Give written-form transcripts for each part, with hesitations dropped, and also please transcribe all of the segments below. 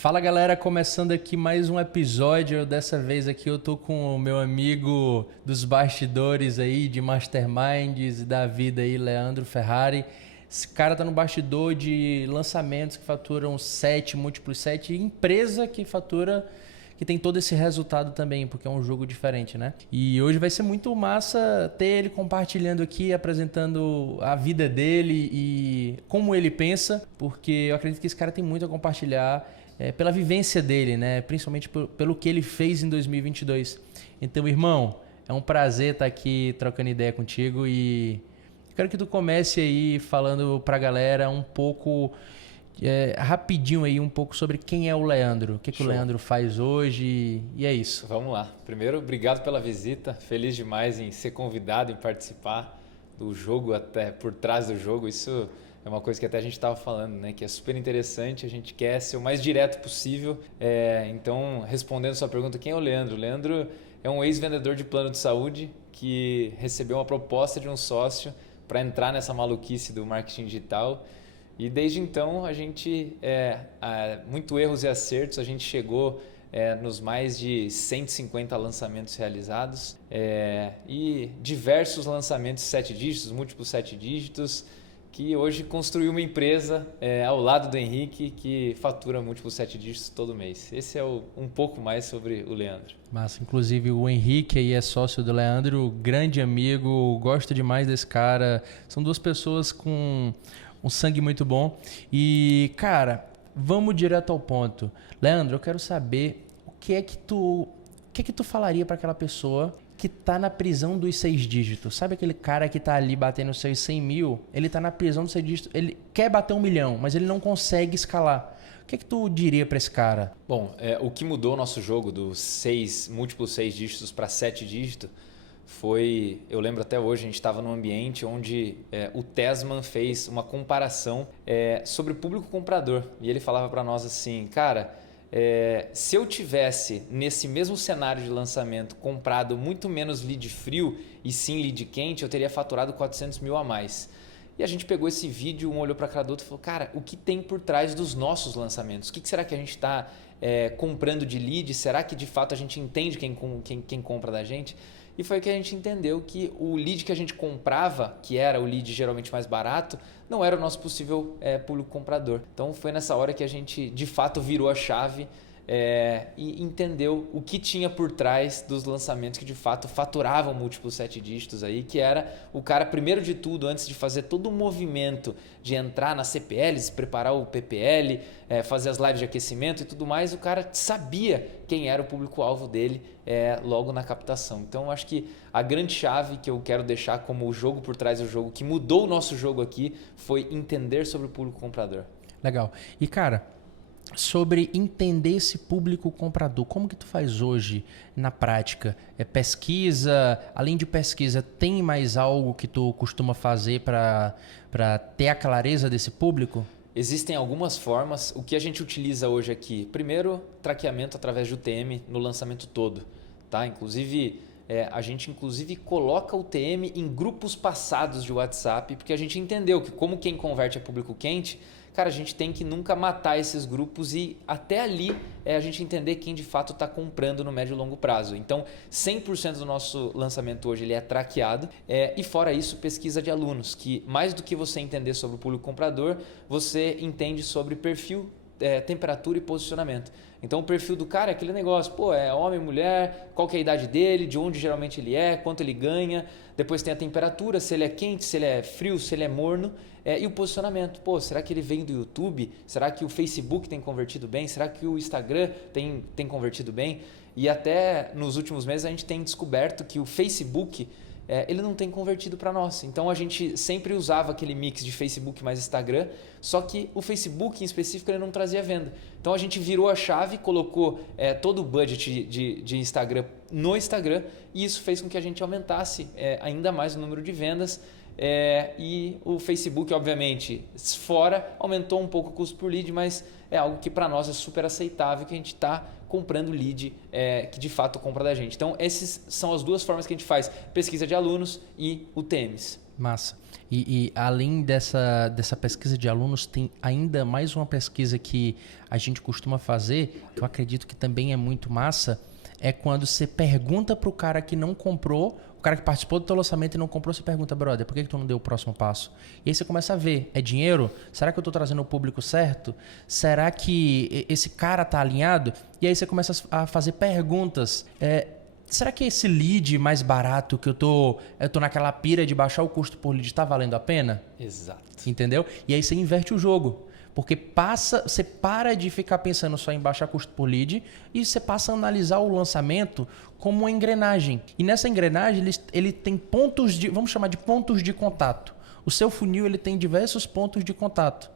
Fala galera, começando aqui mais um episódio. Dessa vez aqui eu tô com o meu amigo dos bastidores aí, de Masterminds e da vida aí, Leandro Ferrari. Esse cara tá no bastidor de lançamentos que faturam 7, múltiplos 7, empresa que fatura, que tem todo esse resultado também, porque é um jogo diferente, né? E hoje vai ser muito massa ter ele compartilhando aqui, apresentando a vida dele e como ele pensa, porque eu acredito que esse cara tem muito a compartilhar pela vivência dele, né? Principalmente pelo que ele fez em 2022. Então, irmão, é um prazer estar aqui trocando ideia contigo e quero que tu comece aí falando pra galera um pouco, rapidinho aí, um pouco sobre quem é o Leandro, o que o Leandro faz hoje e é isso. Vamos lá. Primeiro, obrigado pela visita. Feliz demais em ser convidado, em participar do jogo, até por trás do jogo. Isso é uma coisa que até a gente estava falando, né? Que é super interessante, a gente quer ser o mais direto possível. Então, respondendo a sua pergunta, quem é o Leandro? O Leandro é um ex-vendedor de plano de saúde que recebeu uma proposta de um sócio para entrar nessa maluquice do marketing digital. E desde então, a gente, muito erros e acertos, a gente chegou nos mais de 150 lançamentos realizados e diversos lançamentos 7 dígitos, múltiplos 7 dígitos, que hoje construiu uma empresa ao lado do Henrique que fatura múltiplos 7 dígitos todo mês. Esse é um pouco mais sobre o Leandro. Massa, inclusive o Henrique aí é sócio do Leandro, grande amigo, gosto demais desse cara. São duas pessoas com um sangue muito bom. E, cara, vamos direto ao ponto. Leandro, eu quero saber o que é que tu falaria para aquela pessoa que tá na prisão dos 6 dígitos. Sabe aquele cara que tá ali batendo os seus 100 mil? Ele tá na prisão dos 6 dígitos. Ele quer bater 1 milhão, mas ele não consegue escalar. O que é que tu diria para esse cara? Bom, o que mudou o nosso jogo dos múltiplos 6 dígitos para 7 dígitos foi, eu lembro até hoje, a gente estava num ambiente onde o Tesman fez uma comparação sobre o público comprador. E ele falava para nós assim, cara, se eu tivesse nesse mesmo cenário de lançamento comprado muito menos lead frio e sim lead quente, eu teria faturado 400 mil a mais. E a gente pegou esse vídeo, um olhou para a cara do outro e falou, cara, o que tem por trás dos nossos lançamentos? O que será que a gente está comprando de lead? Será que de fato a gente entende quem compra da gente? E foi que a gente entendeu que o lead que a gente comprava, que era o lead geralmente mais barato, não era o nosso possível público comprador. Então foi nessa hora que a gente de fato virou a chave e entendeu o que tinha por trás dos lançamentos que de fato faturavam múltiplos 7 dígitos aí, que era o cara, primeiro de tudo, antes de fazer todo o movimento de entrar na CPLs, preparar o PPL, fazer as lives de aquecimento e tudo mais, o cara sabia quem era o público-alvo dele logo na captação. Então acho que a grande chave que eu quero deixar como o jogo por trás do jogo, que mudou o nosso jogo aqui, foi entender sobre o público comprador. Legal. E cara, sobre entender esse público comprador, como que tu faz hoje na prática? Pesquisa, além de pesquisa, tem mais algo que tu costuma fazer para ter a clareza desse público? Existem algumas formas. O que a gente utiliza hoje aqui? Primeiro, traqueamento através de UTM no lançamento todo. Tá? Inclusive, a gente coloca o UTM em grupos passados de WhatsApp, porque a gente entendeu que como quem converte é público quente, cara, a gente tem que nunca matar esses grupos e até ali a gente entender quem de fato está comprando no médio e longo prazo. Então, 100% do nosso lançamento hoje ele é traqueado e fora isso, pesquisa de alunos, que mais do que você entender sobre o público comprador, você entende sobre perfil, temperatura e posicionamento. Então o perfil do cara é aquele negócio, é homem, mulher, qual que é a idade dele, de onde geralmente ele quanto ele ganha, depois tem a temperatura, se ele é quente, se ele é frio, se ele é morno, e o posicionamento, será que ele vem do YouTube? Será que o Facebook tem convertido bem? Será que o Instagram tem convertido bem? E até nos últimos meses a gente tem descoberto que o Facebook ele não tem convertido para nós. Então a gente sempre usava aquele mix de Facebook mais Instagram, só que o Facebook em específico ele não trazia venda. Então a gente virou a chave, colocou todo o budget de Instagram no Instagram e isso fez com que a gente aumentasse ainda mais o número de vendas E o Facebook, obviamente, fora, aumentou um pouco o custo por lead, mas é algo que para nós é super aceitável, que a gente está comprando lead que de fato compra da gente. Então, essas são as duas formas que a gente faz: pesquisa de alunos e UTMs. Massa. E além dessa pesquisa de alunos, tem ainda mais uma pesquisa que a gente costuma fazer, que eu acredito que também é muito massa, é quando você pergunta para o cara que não comprou, o cara que participou do teu lançamento e não comprou, você pergunta: brother, por que tu não deu o próximo passo? E aí você começa a ver, é dinheiro? Será que eu estou trazendo o público certo? Será que esse cara está alinhado? E aí você começa a fazer perguntas. Será que esse lead mais barato que eu tô naquela pira de baixar o custo por lead está valendo a pena? Exato. Entendeu? E aí você inverte o jogo. Porque você para de ficar pensando só em baixar custo por lead e você passa a analisar o lançamento como uma engrenagem. E nessa engrenagem ele tem pontos vamos chamar de pontos de contato. O seu funil ele tem diversos pontos de contato.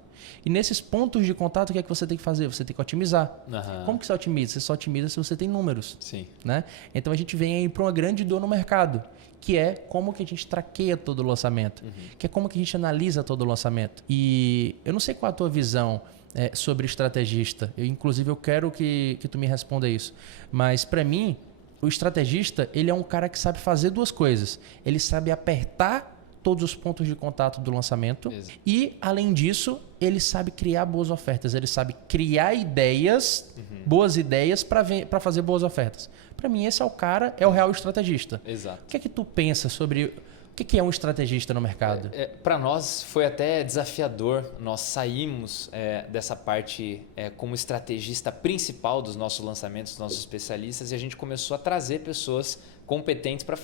E nesses pontos de contato, o que é que você tem que fazer? Você tem que otimizar. Uhum. Como que você otimiza? Você só otimiza se você tem números. Sim. Né? Então a gente vem aí para uma grande dor no mercado, que é como que a gente traqueia todo o lançamento, que é como que a gente analisa todo o lançamento. E eu não sei qual a tua visão sobre estrategista. Inclusive, eu quero que tu me responda isso. Mas, para mim, o estrategista ele é um cara que sabe fazer duas coisas. Ele sabe apertar todos os pontos de contato do lançamento. Exato. E, além disso, ele sabe criar boas ofertas. Ele sabe criar ideias, boas ideias para fazer boas ofertas. Para mim, esse é o cara, é o real estrategista. Exato. O que é que tu pensa sobre o que é um estrategista no mercado? Para nós foi até desafiador. Nós saímos dessa parte como estrategista principal dos nossos lançamentos, dos nossos especialistas, e a gente começou a trazer pessoas competentes para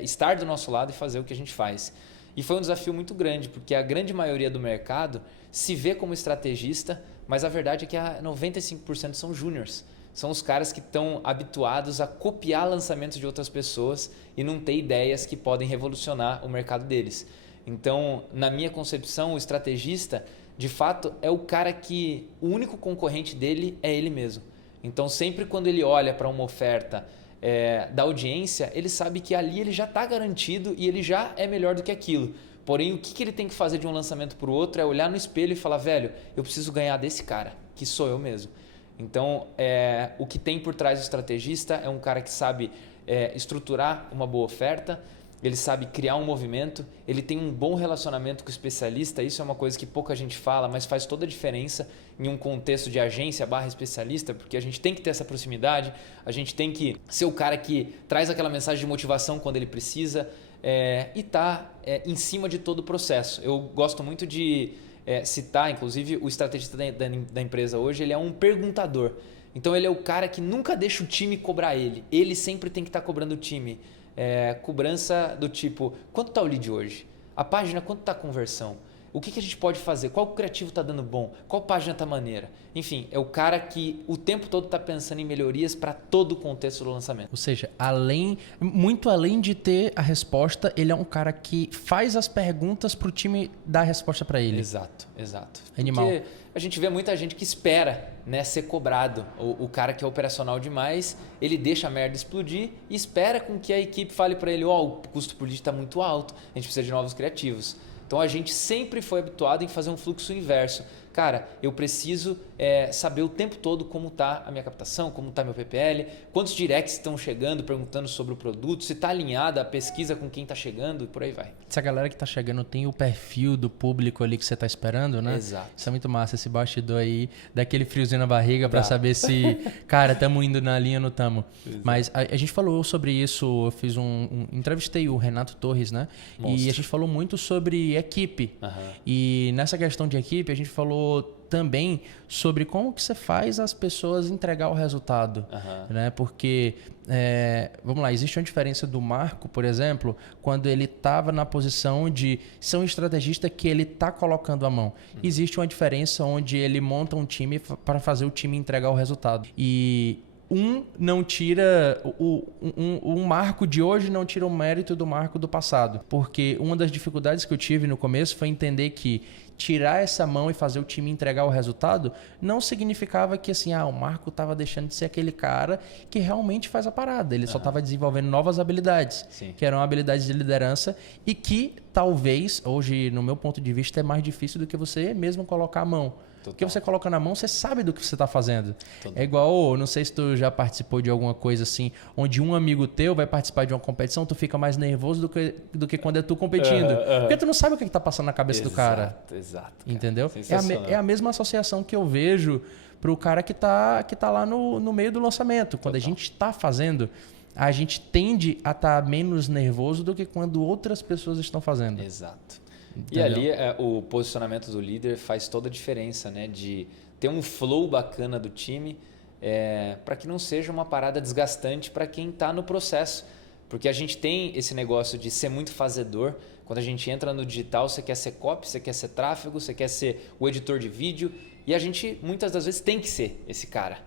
estar do nosso lado e fazer o que a gente faz. E foi um desafio muito grande, porque a grande maioria do mercado se vê como estrategista, mas a verdade é que 95% são júniors. São os caras que estão habituados a copiar lançamentos de outras pessoas e não ter ideias que podem revolucionar o mercado deles. Então, na minha concepção, o estrategista, de fato, é o cara que o único concorrente dele é ele mesmo. Então, sempre quando ele olha para uma oferta da audiência, ele sabe que ali ele já está garantido e ele já é melhor do que aquilo. Porém, o que ele tem que fazer de um lançamento para o outro é olhar no espelho e falar: velho, eu preciso ganhar desse cara, que sou eu mesmo. Então, o que tem por trás do estrategista é um cara que sabe estruturar uma boa oferta, ele sabe criar um movimento, ele tem um bom relacionamento com o especialista. Isso é uma coisa que pouca gente fala, mas faz toda a diferença em um contexto de agência / especialista, porque a gente tem que ter essa proximidade, a gente tem que ser o cara que traz aquela mensagem de motivação quando ele precisa e tá em cima de todo o processo. Eu gosto muito de citar, inclusive, o estrategista da empresa hoje, ele é um perguntador. Então, ele é o cara que nunca deixa o time cobrar ele. Ele sempre tem que estar cobrando o time. Cobrança do tipo: quanto está o lead hoje? A página, quanto está a conversão? O que a gente pode fazer? Qual criativo está dando bom? Qual página está maneira? Enfim, é o cara que o tempo todo está pensando em melhorias para todo o contexto do lançamento. Ou seja, muito além de ter a resposta, ele é um cara que faz as perguntas para o time dar a resposta para ele. Exato. Animal. Porque a gente vê muita gente que espera ser cobrado. O cara que é operacional demais, ele deixa a merda explodir e espera com que a equipe fale para ele: o custo por lead está muito alto, a gente precisa de novos criativos. Então, a gente sempre foi habituado em fazer um fluxo inverso. Cara, eu preciso saber o tempo todo como está a minha captação, como está meu PPL, quantos directs estão chegando perguntando sobre o produto, se está alinhada a pesquisa com quem está chegando e por aí vai. Se a galera que está chegando tem o perfil do público ali que você está esperando, né? Exato. Isso é muito massa, esse bastidor aí, daquele friozinho na barriga para saber se, cara, estamos indo na linha ou não estamos. Mas a gente falou sobre isso, eu fiz entrevistei o Renato Torres, né? Monstro. E a gente falou muito sobre equipe. E nessa questão de equipe, a gente falou também sobre como que você faz as pessoas entregar o resultado, né? Porque, vamos lá, existe uma diferença do Marco, por exemplo, quando ele estava na posição de ser um estrategista que ele está colocando a mão. Existe uma diferença onde ele monta um time para fazer o time entregar o resultado. E não tira um marco de hoje não tira o mérito do marco do passado. Porque uma das dificuldades que eu tive no começo foi entender que tirar essa mão e fazer o time entregar o resultado não significava que assim, o Marco estava deixando de ser aquele cara que realmente faz a parada. Ele só estava desenvolvendo novas habilidades, que eram habilidades de liderança e que talvez, hoje, no meu ponto de vista, é mais difícil do que você mesmo colocar a mão. Porque você coloca na mão, você sabe do que você está fazendo. É igual, não sei se tu já participou de alguma coisa assim, onde um amigo teu vai participar de uma competição, tu fica mais nervoso do que quando é tu competindo. Porque tu não sabe o que está passando na cabeça do cara. Exato. Entendeu? É a mesma associação que eu vejo para o cara que tá lá no meio do lançamento. Quando a gente está fazendo, a gente tende a estar menos nervoso do que quando outras pessoas estão fazendo. Exato. Entendeu? E ali o posicionamento do líder faz toda a diferença, né? De ter um flow bacana do time para que não seja uma parada desgastante para quem está no processo. Porque a gente tem esse negócio de ser muito fazedor. Quando a gente entra no digital, você quer ser copy, você quer ser tráfego, você quer ser o editor de vídeo. E a gente, muitas das vezes, tem que ser esse cara.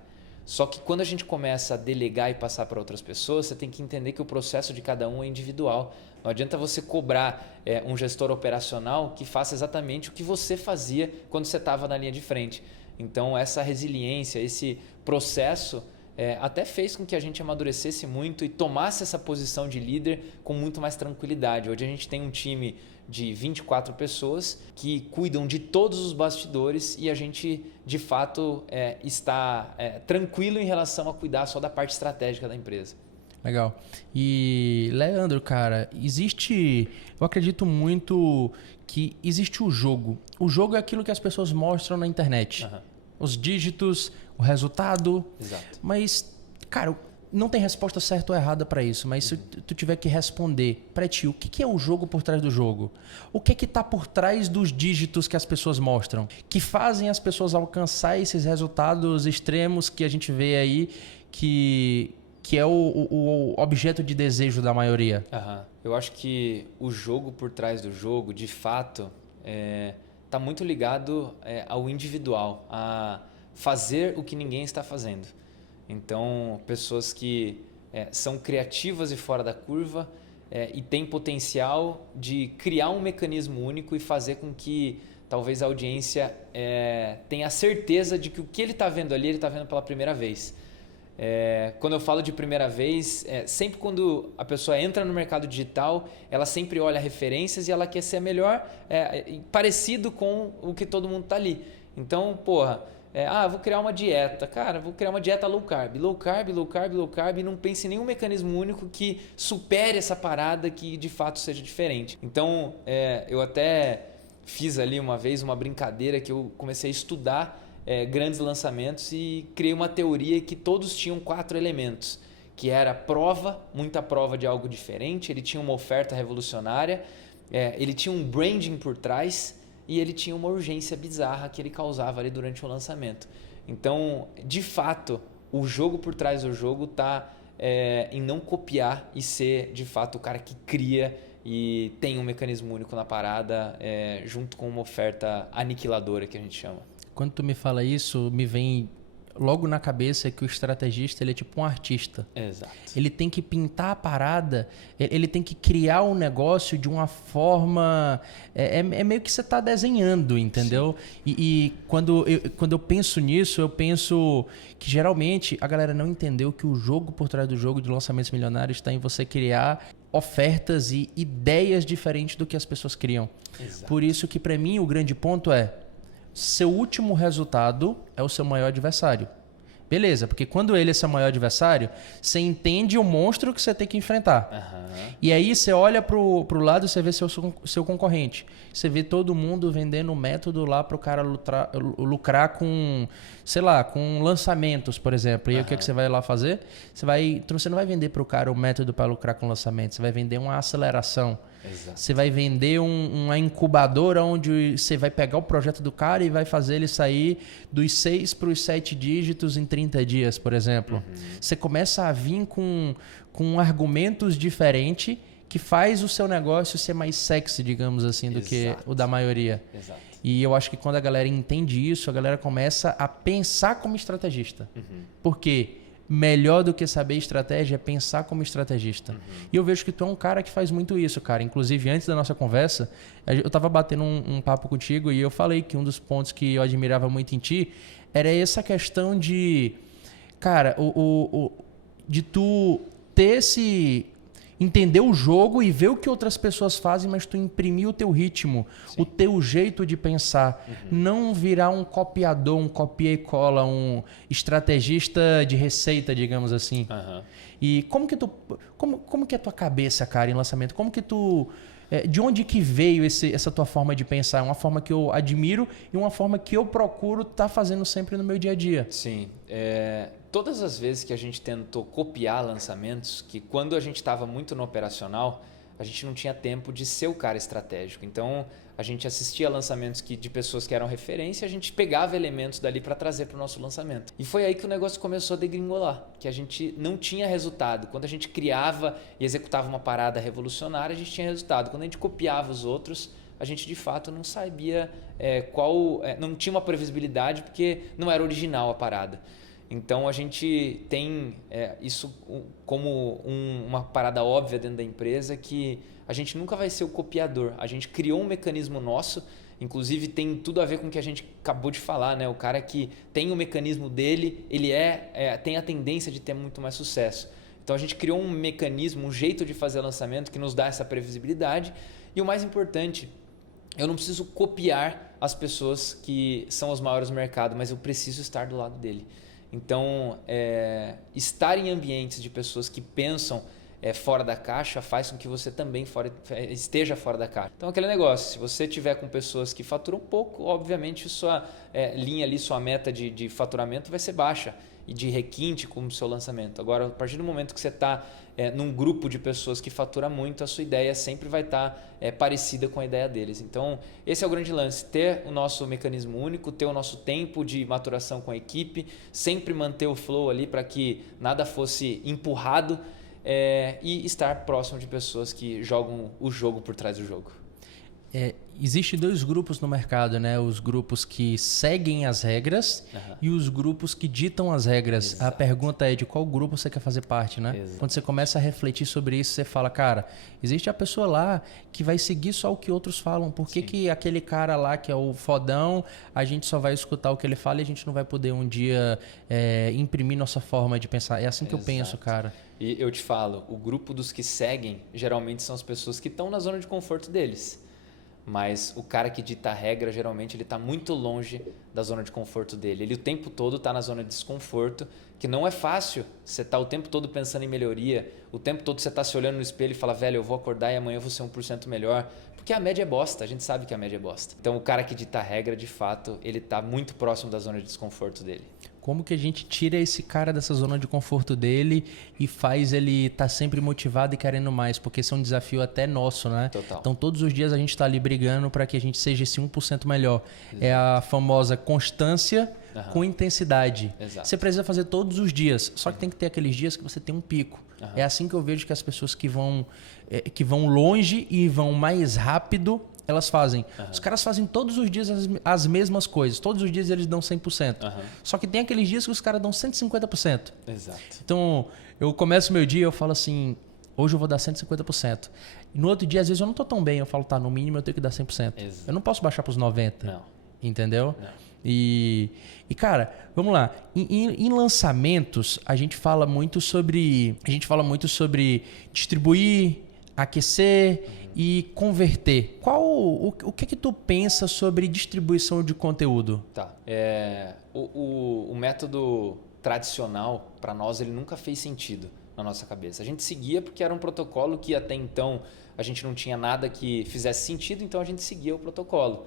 Só que quando a gente começa a delegar e passar para outras pessoas, você tem que entender que o processo de cada um é individual. Não adianta você cobrar um gestor operacional que faça exatamente o que você fazia quando você estava na linha de frente. Então, essa resiliência, esse processo até fez com que a gente amadurecesse muito e tomasse essa posição de líder com muito mais tranquilidade. Hoje a gente tem um time de 24 pessoas que cuidam de todos os bastidores e a gente, de fato, está tranquilo em relação a cuidar só da parte estratégica da empresa. Legal. E, Leandro, cara, eu acredito muito que existe o jogo. O jogo é aquilo que as pessoas mostram na internet. Os dígitos, o resultado. Exato. Mas, cara, não tem resposta certa ou errada para isso. Mas se tu tiver que responder para ti, o que é o jogo por trás do jogo? O que está por trás dos dígitos que as pessoas mostram? Que fazem as pessoas alcançar esses resultados extremos que a gente vê aí que é o objeto de desejo da maioria? Eu acho que o jogo por trás do jogo, de fato, está muito ligado ao individual, a fazer o que ninguém está fazendo. Então, pessoas que são criativas e fora da curva e têm potencial de criar um mecanismo único e fazer com que talvez a audiência tenha a certeza de que o que ele está vendo ali, ele está vendo pela primeira vez. Quando eu falo de primeira vez, sempre quando a pessoa entra no mercado digital, ela sempre olha referências e ela quer ser melhor, parecido com o que todo mundo está ali. Então, vou criar uma dieta. Cara, vou criar uma dieta low carb. Low carb, low carb, low carb. E não pense em nenhum mecanismo único que supere essa parada, que de fato seja diferente. Então, eu até fiz ali uma vez uma brincadeira que eu comecei a estudar grandes lançamentos e criei uma teoria que todos tinham 4 elementos, que era prova, muita prova de algo diferente, ele tinha uma oferta revolucionária, ele tinha um branding por trás e ele tinha uma urgência bizarra que ele causava ali durante o lançamento. Então, de fato, o jogo por trás do jogo está em não copiar e ser, de fato, o cara que cria e tem um mecanismo único na parada junto com uma oferta aniquiladora, que a gente chama. Quando tu me fala isso, me vem logo na cabeça que o estrategista ele é tipo um artista. Exato. Ele tem que pintar a parada, ele tem que criar um negócio de uma forma... É meio que você está desenhando, entendeu? E quando eu penso nisso, eu penso que geralmente a galera não entendeu que o jogo por trás do jogo de lançamentos milionários está em você criar ofertas e ideias diferentes do que as pessoas criam. Exato. Por isso que para mim o grande ponto seu último resultado é o seu maior adversário. Beleza, porque quando ele é seu maior adversário, você entende o monstro que você tem que enfrentar. E aí você olha pro lado e você vê seu concorrente. Você vê todo mundo vendendo um método lá pro cara lucrar com, sei lá, com lançamentos, por exemplo. E aí o que você vai lá fazer? Você não vai vender pro cara o método para lucrar com lançamentos, você vai vender uma aceleração. Exato. Você vai vender uma incubadora onde você vai pegar o projeto do cara e vai fazer ele sair dos 6 para os 7 dígitos em 30 dias, por exemplo. Você começa a vir com argumentos diferentes que faz o seu negócio ser mais sexy, digamos assim, do que o da maioria. Exato. E eu acho que quando a galera entende isso, a galera começa a pensar como estrategista. Porque melhor do que saber estratégia é pensar como estrategista. E eu vejo que tu é um cara que faz muito isso, cara. Inclusive, antes da nossa conversa, eu tava batendo um papo contigo e eu falei que um dos pontos que eu admirava muito em ti era essa questão de, cara, de tu ter esse... entender o jogo e ver o que outras pessoas fazem, mas tu imprimir o teu ritmo, o teu jeito de pensar. Não virar um copiador, um copia e cola, um estrategista de receita, digamos assim. E como que é a tua cabeça, cara, em lançamento? Como que tu... de onde que veio essa tua forma de pensar? É uma forma que eu admiro e uma forma que eu procuro estar fazendo sempre no meu dia a dia. Sim. Todas as vezes que a gente tentou copiar lançamentos, que quando a gente estava muito no operacional, a gente não tinha tempo de ser o cara estratégico. Então, a gente assistia a lançamentos de pessoas que eram referência, a gente pegava elementos dali para trazer para o nosso lançamento. E foi aí que o negócio começou a degringolar, que a gente não tinha resultado. Quando a gente criava e executava uma parada revolucionária, a gente tinha resultado. Quando a gente copiava os outros, a gente de fato não sabia não tinha uma previsibilidade porque não era original a parada. Então a gente tem isso como uma parada óbvia dentro da empresa, que a gente nunca vai ser o copiador. A gente criou um mecanismo nosso, inclusive tem tudo a ver com o que a gente acabou de falar, né? O cara que tem o mecanismo dele, ele tem a tendência de ter muito mais sucesso. Então a gente criou um mecanismo, um jeito de fazer lançamento que nos dá essa previsibilidade. E o mais importante, eu não preciso copiar as pessoas que são os maiores no mercado, mas eu preciso estar do lado dele. Então, estar em ambientes de pessoas que pensam fora da caixa faz com que você também esteja fora da caixa. Então, aquele negócio, se você tiver com pessoas que faturam pouco, obviamente sua linha ali, sua meta de faturamento vai ser baixa e de requinte como seu lançamento. Agora, a partir do momento que você está num grupo de pessoas que fatura muito, a sua ideia sempre vai estar parecida com a ideia deles. Então, esse é o grande lance, ter o nosso mecanismo único, ter o nosso tempo de maturação com a equipe, sempre manter o flow ali para que nada fosse empurrado e estar próximo de pessoas que jogam o jogo por trás do jogo. Existem dois grupos no mercado, né? Os grupos que seguem as regras e os grupos que ditam as regras. Exato. A pergunta é de qual grupo você quer fazer parte, né? Exato. Quando você começa a refletir sobre isso, você fala, cara, existe a pessoa lá que vai seguir só o que outros falam. Por que aquele cara lá que é o fodão, a gente só vai escutar o que ele fala e a gente não vai poder um dia imprimir nossa forma de pensar? É assim que Exato. Eu penso, cara. E eu te falo, o grupo dos que seguem geralmente são as pessoas que estão na zona de conforto deles. Mas o cara que dita a regra, geralmente, ele está muito longe da zona de conforto dele. Ele o tempo todo está na zona de desconforto, que não é fácil. Você está o tempo todo pensando em melhoria, o tempo todo você está se olhando no espelho e fala, velho, eu vou acordar e amanhã eu vou ser 1% melhor. Porque a média é bosta, a gente sabe que a média é bosta. Então o cara que dita a regra, de fato, ele está muito próximo da zona de desconforto dele. Como que a gente tira esse cara dessa zona de conforto dele e faz ele estar sempre motivado e querendo mais? Porque esse é um desafio até nosso, né? Total. Então todos os dias a gente está ali brigando para que a gente seja esse 1% melhor. Exato. É a famosa constância com intensidade. Exato. Você precisa fazer todos os dias, só que tem que ter aqueles dias que você tem um pico. É assim que eu vejo que as pessoas que vão longe e vão mais rápido, elas fazem. Os caras fazem todos os dias as mesmas coisas. Todos os dias eles dão 100%. Só que tem aqueles dias que os caras dão 150%. Exato. Então, eu começo o meu dia e eu falo assim, hoje eu vou dar 150%. E no outro dia, às vezes, eu não tô tão bem. Eu falo, tá, no mínimo eu tenho que dar 100%. Exato. Eu não posso baixar para os 90%. Não. Entendeu? Não. E, cara, vamos lá. Em lançamentos, a gente fala muito sobre distribuir, aquecer e converter. O que tu pensa sobre distribuição de conteúdo? Tá. O método tradicional, para nós, ele nunca fez sentido na nossa cabeça. A gente seguia porque era um protocolo que até então a gente não tinha nada que fizesse sentido, então a gente seguia o protocolo.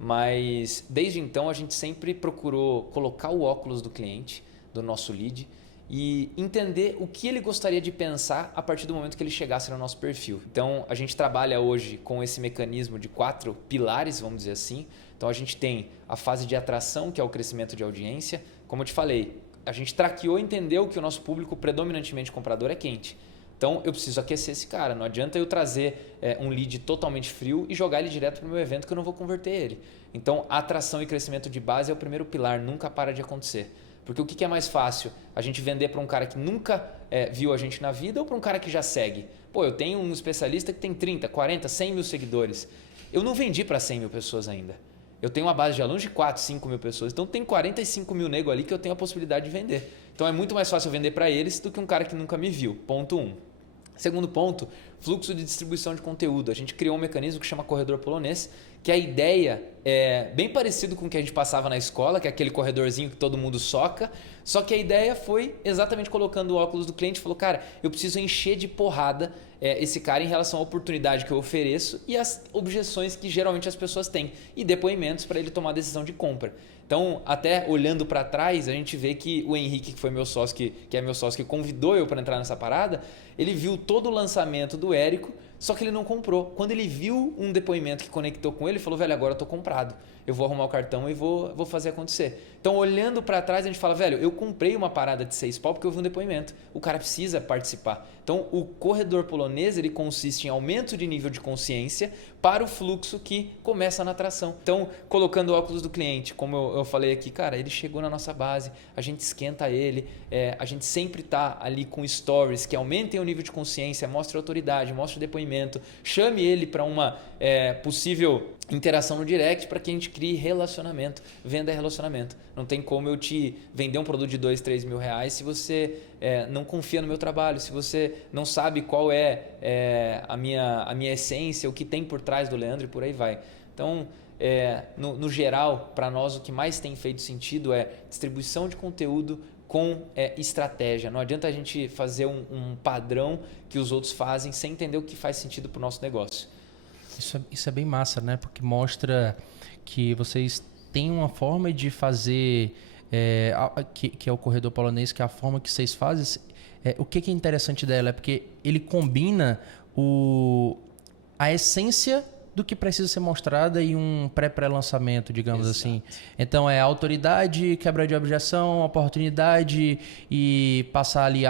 Mas desde então a gente sempre procurou colocar o óculos do cliente, do nosso lead, e entender o que ele gostaria de pensar a partir do momento que ele chegasse no nosso perfil. Então a gente trabalha hoje com esse mecanismo de 4 pilares, vamos dizer assim. Então a gente tem a fase de atração, que é o crescimento de audiência. Como eu te falei, a gente traqueou e entendeu que o nosso público predominantemente comprador é quente. Então eu preciso aquecer esse cara. Não adianta eu trazer um lead totalmente frio e jogar ele direto para o meu evento que eu não vou converter ele. Então a atração e crescimento de base é o primeiro pilar, nunca para de acontecer. Porque o que é mais fácil? A gente vender para um cara que nunca viu a gente na vida ou para um cara que já segue? Pô, eu tenho um especialista que tem 30, 40, 100 mil seguidores. Eu não vendi para 100 mil pessoas ainda. Eu tenho uma base de alunos de 4, 5 mil pessoas. Então tem 45 mil nego ali que eu tenho a possibilidade de vender. Então é muito mais fácil eu vender para eles do que um cara que nunca me viu. Ponto 1. Segundo ponto, fluxo de distribuição de conteúdo. A gente criou um mecanismo que chama corredor polonês, que a ideia é bem parecido com o que a gente passava na escola, que é aquele corredorzinho que todo mundo soca, só que a ideia foi exatamente colocando o óculos do cliente e falou, cara, eu preciso encher de porrada esse cara em relação à oportunidade que eu ofereço e as objeções que geralmente as pessoas têm e depoimentos para ele tomar a decisão de compra. Então, até olhando para trás, a gente vê que o Henrique, que foi meu sócio, que é meu sócio, que convidou eu para entrar nessa parada, ele viu todo o lançamento do Érico, só que ele não comprou. Quando ele viu um depoimento que conectou com ele, ele falou, velho, agora eu tô comprado. Eu vou arrumar o cartão e vou fazer acontecer. Então, olhando para trás, a gente fala, velho, eu comprei uma parada de 6 pau porque eu vi um depoimento. O cara precisa participar. Então, o corredor polonês, ele consiste em aumento de nível de consciência para o fluxo que começa na atração. Então, colocando o óculos do cliente, como eu falei aqui, cara, ele chegou na nossa base, a gente esquenta ele, a gente sempre está ali com stories que aumentem o nível de consciência, mostre autoridade, mostre depoimento, chame ele para uma possível interação no direct para que a gente crie relacionamento, venda relacionamento. Não tem como eu te vender um produto de 2, 3 mil reais se você não confia no meu trabalho, se você não sabe qual a minha essência, o que tem por trás do Leandro e por aí vai. Então, no geral, para nós o que mais tem feito sentido é distribuição de conteúdo com estratégia. Não adianta a gente fazer um padrão que os outros fazem sem entender o que faz sentido para o nosso negócio. Isso é bem massa, né? Porque mostra que vocês têm uma forma de fazer, que é o corredor polonês, que é a forma que vocês fazem. O que é interessante dela é porque ele combina a essência do que precisa ser mostrada em um pré-lançamento, digamos assim. Então, autoridade, quebra de objeção, oportunidade e passar ali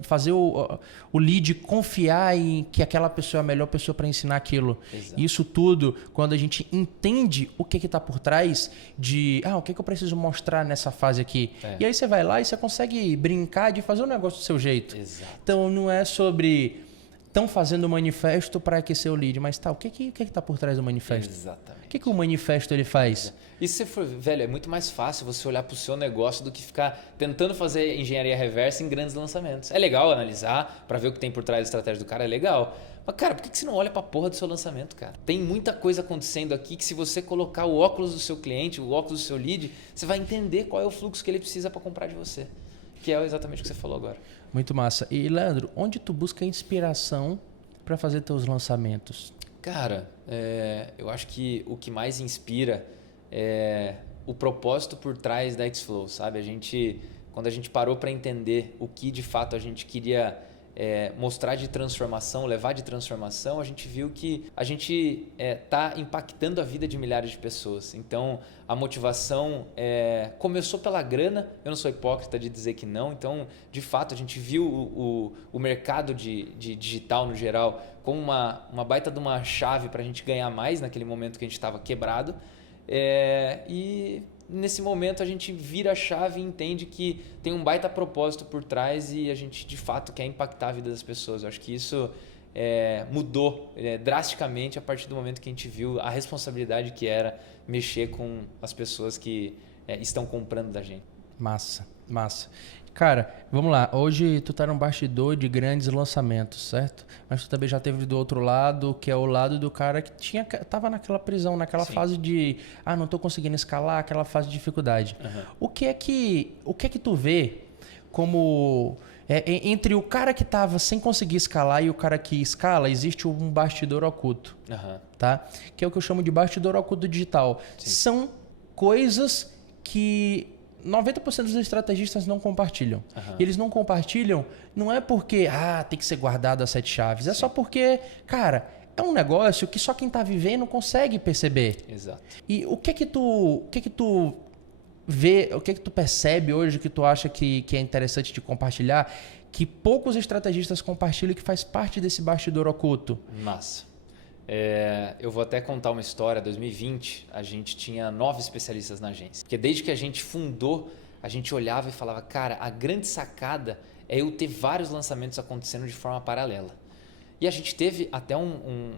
fazer o lead confiar em que aquela pessoa é a melhor pessoa para ensinar aquilo. Exato. Isso tudo, quando a gente entende o que está por trás de o que eu preciso mostrar nessa fase aqui. E aí você vai lá e você consegue brincar de fazer o negócio do seu jeito. Exato. Então, não é sobre... Estão fazendo um manifesto para aquecer o lead, mas o que está por trás do manifesto? Exatamente. O que o manifesto ele faz? E se for, velho, é muito mais fácil você olhar para o seu negócio do que ficar tentando fazer engenharia reversa em grandes lançamentos. É legal analisar para ver o que tem por trás da estratégia do cara, é legal. Mas, cara, por que você não olha para a porra do seu lançamento, cara? Tem muita coisa acontecendo aqui que se você colocar o óculos do seu cliente, o óculos do seu lead, você vai entender qual é o fluxo que ele precisa para comprar de você. Que é exatamente o que você falou agora. Muito massa. E, Leandro, onde tu busca inspiração para fazer teus lançamentos? Cara, eu acho que o que mais inspira é o propósito por trás da X-Flow, sabe? Quando a gente parou para entender o que de fato a gente queria mostrar de transformação, levar de transformação, a gente viu que a gente está impactando a vida de milhares de pessoas. Então, a motivação começou pela grana, eu não sou hipócrita de dizer que não, então, de fato, a gente viu o mercado de digital no geral como uma baita de uma chave para a gente ganhar mais naquele momento que a gente estava quebrado. E nesse momento a gente vira a chave e entende que tem um baita propósito por trás e a gente de fato quer impactar a vida das pessoas. Eu acho que isso mudou drasticamente a partir do momento que a gente viu a responsabilidade que era mexer com as pessoas que estão comprando da gente. Massa, massa. Cara, vamos lá. Hoje tu tá num bastidor de grandes lançamentos, certo? Mas tu também já teve do outro lado, que é o lado do cara que tava naquela prisão, naquela Sim. fase de não tô conseguindo escalar, aquela fase de dificuldade. Uhum. O que é que tu vê como entre o cara que tava sem conseguir escalar e o cara que escala, existe um bastidor oculto, tá? Que é o que eu chamo de bastidor oculto digital. Sim. São coisas que 90% dos estrategistas não compartilham. E eles não compartilham não é porque tem que ser guardado as 7 chaves. É só porque, cara, é um negócio que só quem está vivendo consegue perceber. Exato. E o que é que tu vê, o que é que tu percebe hoje que tu acha que é interessante de compartilhar, que poucos estrategistas compartilham e que faz parte desse bastidor oculto? Massa. Eu vou até contar uma história. Em 2020, a gente tinha 9 especialistas na agência. Porque desde que a gente fundou, a gente olhava e falava, cara, a grande sacada é eu ter vários lançamentos acontecendo de forma paralela. E a gente teve até um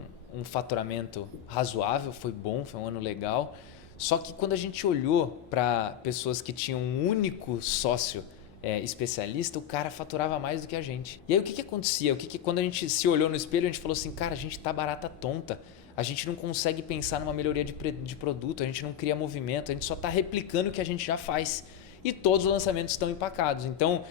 faturamento razoável, foi bom, foi um ano legal. Só que quando a gente olhou para pessoas que tinham um único sócio especialista, o cara faturava mais do que a gente. E aí o que acontecia? Quando a gente se olhou no espelho, a gente falou assim, cara, a gente tá barata tonta. A gente não consegue pensar numa melhoria de produto, a gente não cria movimento, a gente só está replicando o que a gente já faz. E todos os lançamentos estão empacados. Então,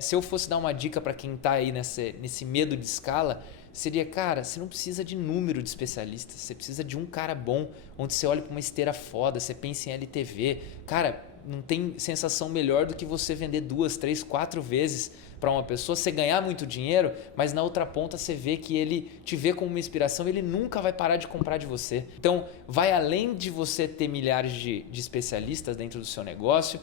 se eu fosse dar uma dica para quem está aí nesse medo de escala, seria, cara, você não precisa de número de especialistas, você precisa de um cara bom, onde você olha para uma esteira foda, você pensa em LTV. Cara, não tem sensação melhor do que você vender 2, 3, 4 vezes para uma pessoa, você ganhar muito dinheiro, mas na outra ponta você vê que ele te vê como uma inspiração, ele nunca vai parar de comprar de você. Então, vai além de você ter milhares de especialistas dentro do seu negócio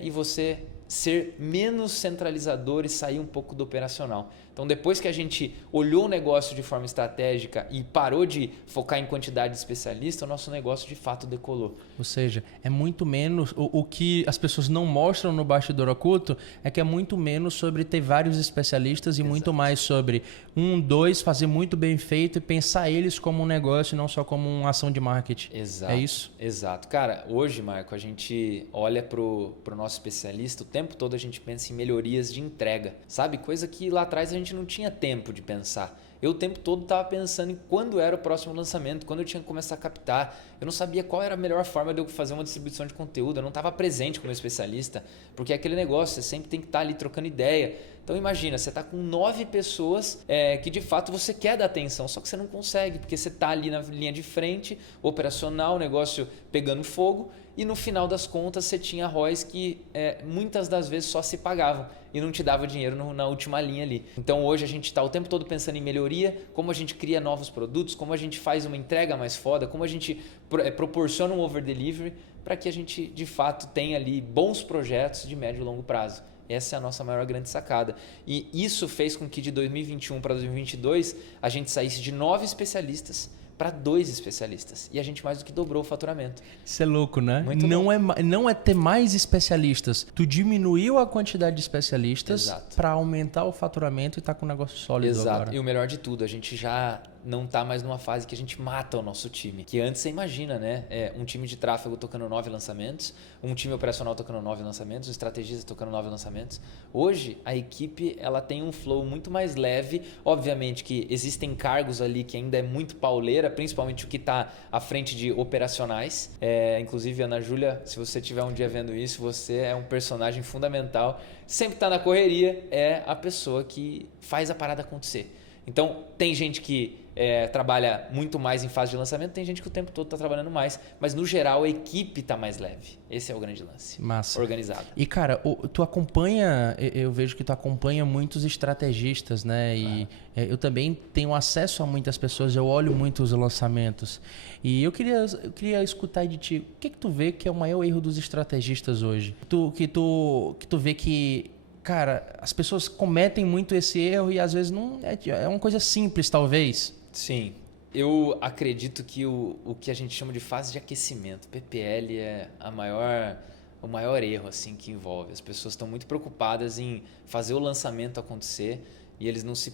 e você ser menos centralizador e sair um pouco do operacional. Então, depois que a gente olhou o negócio de forma estratégica e parou de focar em quantidade de especialistas, o nosso negócio de fato decolou. Ou seja, é muito menos... O que as pessoas não mostram no bastidor oculto é que é muito menos sobre ter vários especialistas e muito mais sobre 1, 2, fazer muito bem feito e pensar eles como um negócio e não só como uma ação de marketing. Exato. É isso? Exato. Cara, hoje, Marco, a gente olha pro nosso especialista, o tempo todo a gente pensa em melhorias de entrega. Sabe? Coisa que lá atrás a gente não tinha tempo de pensar. Eu o tempo todo estava pensando em quando era o próximo lançamento, quando eu tinha que começar a captar. Eu não sabia qual era a melhor forma de eu fazer uma distribuição de conteúdo. Eu não estava presente como especialista, porque é aquele negócio, você sempre tem que estar ali trocando ideia. Então imagina, você está com 9 pessoas que de fato você quer dar atenção, só que você não consegue, porque você está ali na linha de frente, operacional, o negócio pegando fogo, e no final das contas você tinha ROIs que muitas das vezes só se pagavam e não te dava dinheiro na última linha ali. Então hoje a gente está o tempo todo pensando em melhoria, como a gente cria novos produtos, como a gente faz uma entrega mais foda, como a gente proporciona um over delivery para que a gente de fato tenha ali bons projetos de médio e longo prazo. Essa é a nossa maior grande sacada. E isso fez com que de 2021 para 2022 a gente saísse de 9 especialistas para 2 especialistas. E a gente mais do que dobrou o faturamento. Isso é louco, né? Muito não é ter mais especialistas. Tu diminuiu a quantidade de especialistas para aumentar o faturamento e tá com um negócio sólido agora. Exato. E o melhor de tudo, a gente já não tá mais numa fase que a gente mata o nosso time. Que antes você imagina, né? Um time de tráfego tocando 9 lançamentos, um time operacional tocando 9 lançamentos, um estrategista tocando 9 lançamentos. Hoje, a equipe ela tem um flow muito mais leve. Obviamente que existem cargos ali que ainda é muito pauleira, principalmente o que está à frente de operacionais. Inclusive, Ana Júlia, se você estiver um dia vendo isso, você é um personagem fundamental. Sempre está na correria, é a pessoa que faz a parada acontecer. Então, tem gente que trabalha muito mais em fase de lançamento, tem gente que o tempo todo está trabalhando mais, mas no geral a equipe está mais leve. Esse é o grande lance. Massa. Organizado. E cara, tu acompanha, eu vejo que tu acompanha muitos estrategistas, né? E eu também tenho acesso a muitas pessoas, eu olho muito os lançamentos. E eu queria escutar de ti, o que tu vê que é o maior erro dos estrategistas hoje? Que tu vê que... Cara, as pessoas cometem muito esse erro e às vezes não é uma coisa simples, talvez. Sim. Eu acredito que o que a gente chama de fase de aquecimento, PPL, é o maior erro assim, que envolve. As pessoas estão muito preocupadas em fazer o lançamento acontecer e eles não se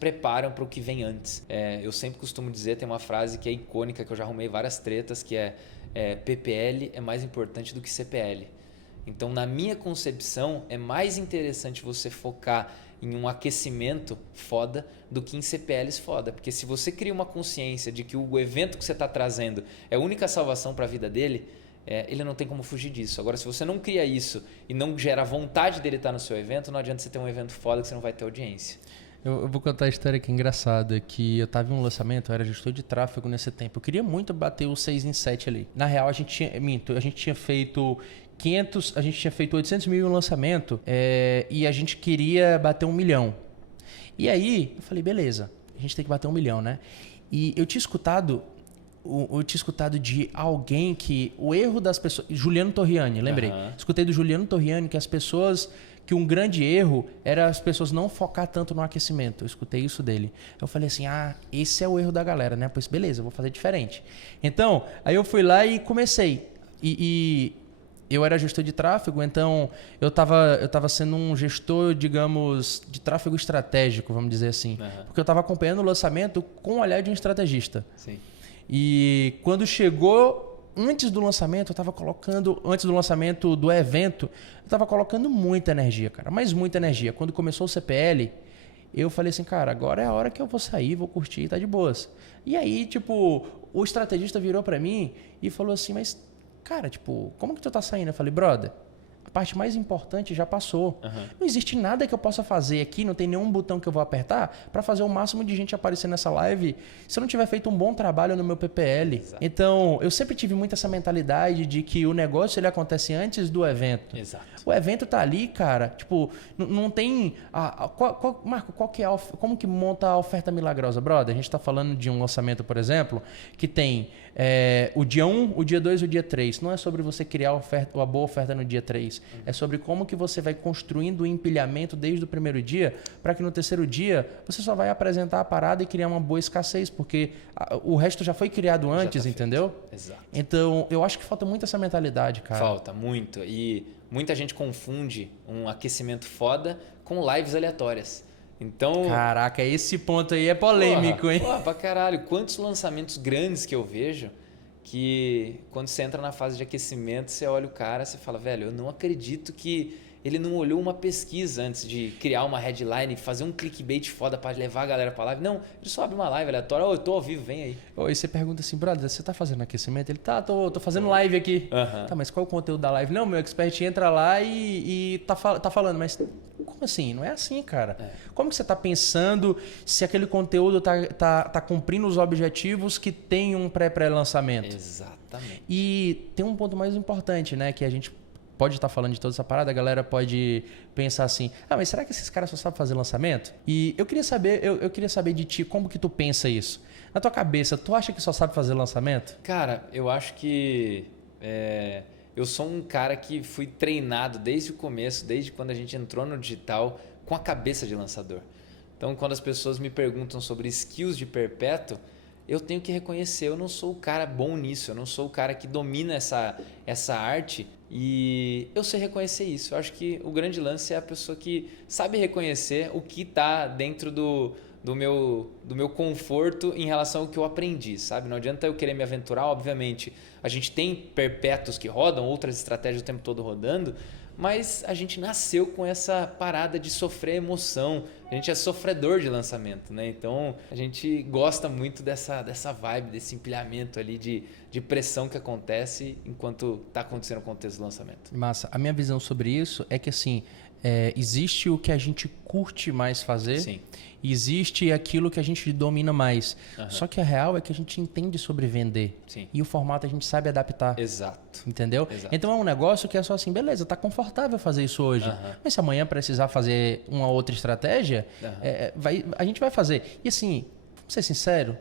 preparam para o que vem antes. Eu sempre costumo dizer, tem uma frase que é icônica, que eu já arrumei várias tretas, que PPL é mais importante do que CPL. Então, na minha concepção, é mais interessante você focar em um aquecimento foda do que em CPLs foda. Porque se você cria uma consciência de que o evento que você está trazendo é a única salvação para a vida dele, ele não tem como fugir disso. Agora, se você não cria isso e não gera vontade dele estar no seu evento, não adianta você ter um evento foda que você não vai ter audiência. Eu vou contar a história que é engraçada, que eu estava em um lançamento, eu era gestor de tráfego nesse tempo. Eu queria muito bater o 6 em 7 ali. Na real, a gente tinha feito 800 mil em um lançamento e a gente queria bater 1 milhão. E aí, eu falei, beleza, a gente tem que bater 1 milhão, né? E eu tinha escutado de alguém que o erro das pessoas... Juliano Torriani, lembrei. Escutei do Juliano Torriani que um grande erro era as pessoas não focar tanto no aquecimento. Eu escutei isso dele. Eu falei assim, esse é o erro da galera, né? Pois beleza, eu vou fazer diferente. Então, aí eu fui lá e comecei. eu era gestor de tráfego, então eu tava sendo um gestor, digamos, de tráfego estratégico, vamos dizer assim. Porque eu estava acompanhando o lançamento com o olhar de um estrategista. Sim. E quando chegou, antes do lançamento, eu estava colocando, antes do lançamento do evento, eu estava colocando muita energia, cara, mas muita energia. Quando começou o CPL, eu falei assim, cara, agora é a hora que eu vou sair, vou curtir, tá de boas. E aí, tipo, o estrategista virou para mim e falou assim, mas, cara, tipo, como que tu tá saindo? Eu falei, brother, a parte mais importante já passou. Não existe nada que eu possa fazer aqui, não tem nenhum botão que eu vou apertar para fazer o máximo de gente aparecer nessa live se eu não tiver feito um bom trabalho no meu PPL. Exato. Então, eu sempre tive muito essa mentalidade de que o negócio ele acontece antes do evento. Exato. O evento tá ali, cara, tipo, não tem... Marco, qual que é como que monta a oferta milagrosa? Brother, a gente tá falando de um lançamento, por exemplo, que tem o dia 1, o dia 2 e o dia 3. Não é sobre você criar uma boa oferta no dia 3. É sobre como que você vai construindo o empilhamento desde o primeiro dia para que no terceiro dia você só vai apresentar a parada e criar uma boa escassez, porque o resto já foi criado antes, entendeu? Exato. Então, eu acho que falta muito essa mentalidade, cara. Falta, muito. E muita gente confunde um aquecimento foda com lives aleatórias. Então... Caraca, esse ponto aí é polêmico, hein? Porra, pra caralho. Quantos lançamentos grandes que eu vejo que quando você entra na fase de aquecimento, você olha o cara, você fala, velho, eu não acredito que ele não olhou uma pesquisa antes de criar uma headline, fazer um clickbait foda pra levar a galera pra live. Não, ele só abre uma live aleatória, eu tô ao vivo, vem aí. E você pergunta assim, brother, você tá fazendo aquecimento? Ele, tá, tô fazendo live aqui. Tá, mas qual é o conteúdo da live? Não, meu expert entra lá e tá falando, mas como assim? Não é assim, cara. Como que você tá pensando se aquele conteúdo tá cumprindo os objetivos que tem um pré-lançamento? Exatamente. E tem um ponto mais importante, né, que a gente pode estar falando de toda essa parada, a galera pode pensar assim, mas será que esses caras só sabem fazer lançamento? E eu queria saber de ti, como que tu pensa isso? Na tua cabeça, tu acha que só sabe fazer lançamento? Cara, eu acho que eu sou um cara que fui treinado desde o começo, desde quando a gente entrou no digital, com a cabeça de lançador. Então, quando as pessoas me perguntam sobre skills de perpétuo, eu tenho que reconhecer, eu não sou o cara bom nisso, eu não sou o cara que domina essa arte e eu sei reconhecer isso. Eu acho que o grande lance é a pessoa que sabe reconhecer o que está dentro do meu conforto em relação ao que eu aprendi, sabe? Não adianta eu querer me aventurar, obviamente. A gente tem perpétuos que rodam, outras estratégias o tempo todo rodando, mas a gente nasceu com essa parada de sofrer emoção. A gente é sofredor de lançamento, né? Então a gente gosta muito dessa vibe, desse empilhamento ali de pressão que acontece enquanto está acontecendo o contexto do lançamento. Massa. A minha visão sobre isso é que assim, existe o que a gente curte mais fazer. Sim. Existe aquilo que a gente domina mais. Só que a real é que a gente entende sobre vender. Sim. E o formato a gente sabe adaptar. Exato. Entendeu? Exato. Então é um negócio que é só assim, beleza, tá confortável fazer isso hoje. Mas se amanhã precisar fazer uma outra estratégia, a gente vai fazer. E assim, vamos ser sincero,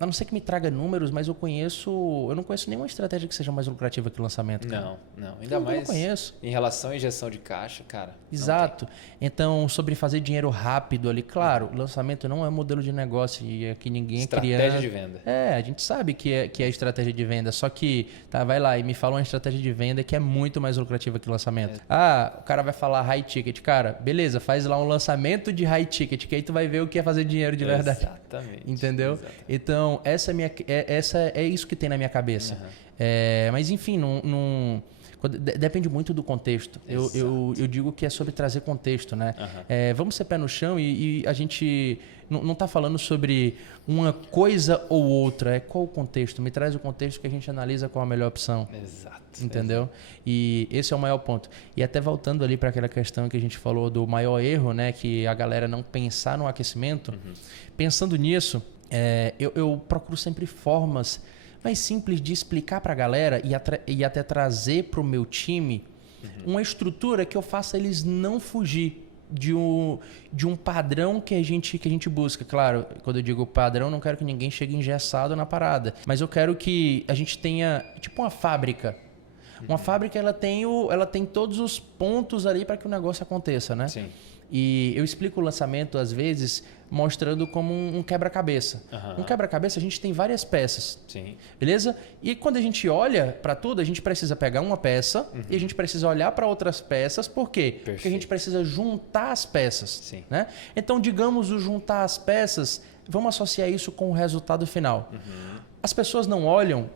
a não ser que me traga números, mas eu não conheço nenhuma estratégia que seja mais lucrativa que o lançamento. Cara. Não. Ainda mais não conheço. em relação à injeção de caixa, cara. Exato. Então, sobre fazer dinheiro rápido ali, claro, o lançamento não é um modelo de negócio e aqui ninguém é criança. Estratégia de venda. A gente sabe que é estratégia de venda, só que, vai lá e me fala uma estratégia de venda que é muito mais lucrativa que o lançamento. O cara vai falar high ticket, cara, beleza, faz lá um lançamento de high ticket, que aí tu vai ver o que é fazer dinheiro de verdade. Exatamente. Entendeu? Exatamente. Então, é isso que tem na minha cabeça. Mas enfim, depende muito do contexto. Eu digo que é sobre trazer contexto, né? Vamos ser pé no chão e a gente não está falando sobre uma coisa ou outra. É qual o contexto? Me traz o contexto que a gente analisa qual a melhor opção. Exato. Entendeu? E esse é o maior ponto. E até voltando ali para aquela questão que a gente falou do maior erro, né? Que a galera não pensar no aquecimento. Pensando nisso, eu procuro sempre formas mais simples de explicar para a galera e até trazer para o meu time uma estrutura que eu faça eles não fugir de um padrão que a gente busca. Claro, quando eu digo padrão, não quero que ninguém chegue engessado na parada, mas eu quero que a gente tenha tipo uma fábrica Uma fábrica, ela tem todos os pontos ali para que o negócio aconteça, né? Sim. E eu explico o lançamento, às vezes, mostrando como um quebra-cabeça. Um quebra-cabeça, a gente tem várias peças. Sim. Beleza? E quando a gente olha para tudo, a gente precisa pegar uma peça e a gente precisa olhar para outras peças. Por quê? Perfeito. Porque a gente precisa juntar as peças. Sim. Né? Então, digamos, o juntar as peças, vamos associar isso com o resultado final. As pessoas não olham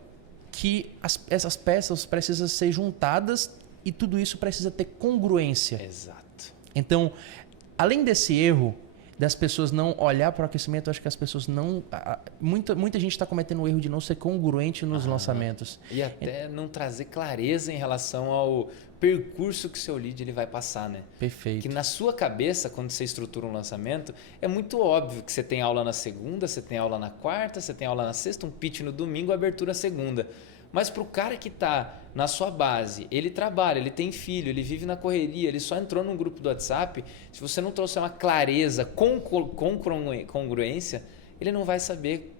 que essas peças precisam ser juntadas e tudo isso precisa ter congruência. Exato. Então, além desse erro das pessoas não olhar para o aquecimento, eu acho que as pessoas não... Muita gente está cometendo o erro de não ser congruente nos lançamentos. E até não trazer clareza em relação ao percurso que o seu lead ele vai passar, né? Perfeito. Que na sua cabeça, quando você estrutura um lançamento, é muito óbvio que você tem aula na segunda, você tem aula na quarta, você tem aula na sexta, um pitch no domingo, abertura segunda. Mas para o cara que está na sua base, ele trabalha, ele tem filho, ele vive na correria, ele só entrou num grupo do WhatsApp, se você não trouxer uma clareza com congruência, ele não vai saber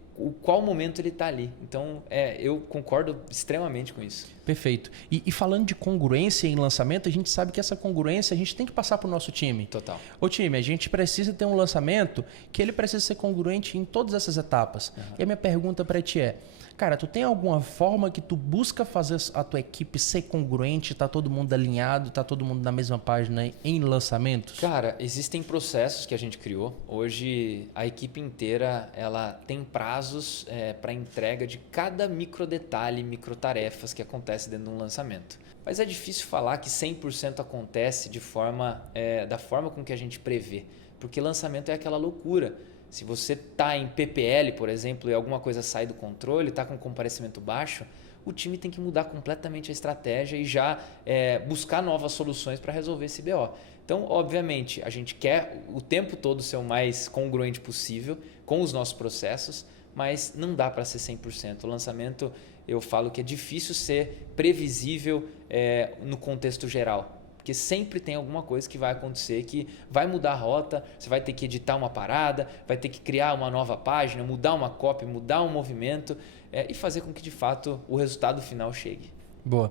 qual momento ele está ali. Então, eu concordo extremamente com isso. Perfeito. E falando de congruência em lançamento, a gente sabe que essa congruência a gente tem que passar para o nosso time. Total. Ô time, a gente precisa ter um lançamento que ele precisa ser congruente em todas essas etapas. E a minha pergunta para ti é, cara, tu tem alguma forma que tu busca fazer a tua equipe ser congruente, tá todo mundo alinhado, tá todo mundo na mesma página em lançamentos? Cara, existem processos que a gente criou. Hoje a equipe inteira ela tem prazos para entrega de cada micro detalhe, micro tarefas que acontece dentro de um lançamento. Mas é difícil falar que 100% acontece da forma com que a gente prevê, porque lançamento é aquela loucura. Se você está em PPL, por exemplo, e alguma coisa sai do controle, está com comparecimento baixo, o time tem que mudar completamente a estratégia e já buscar novas soluções para resolver esse BO. Então, obviamente, a gente quer o tempo todo ser o mais congruente possível com os nossos processos, mas não dá para ser 100%. O lançamento, eu falo que é difícil ser previsível no contexto geral. Porque sempre tem alguma coisa que vai acontecer que vai mudar a rota, você vai ter que editar uma parada, vai ter que criar uma nova página, mudar uma copy, mudar um movimento e fazer com que de fato o resultado final chegue. Boa.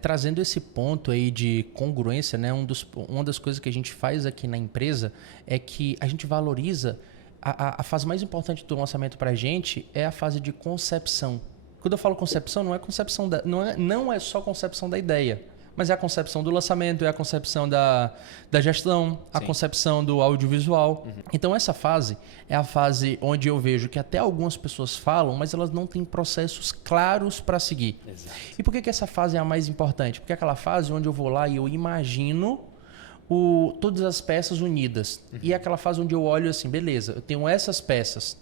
Trazendo esse ponto aí de congruência, né? Uma das coisas que a gente faz aqui na empresa é que a gente valoriza a fase mais importante do lançamento para a gente é a fase de concepção. Quando eu falo concepção, não é só concepção da ideia. Mas é a concepção do lançamento, é a concepção da gestão, a concepção do audiovisual. Então, essa fase é a fase onde eu vejo que até algumas pessoas falam, mas elas não têm processos claros para seguir. Exato. E por que essa fase é a mais importante? Porque é aquela fase onde eu vou lá e eu imagino todas as peças unidas. E é aquela fase onde eu olho assim, beleza, eu tenho essas peças.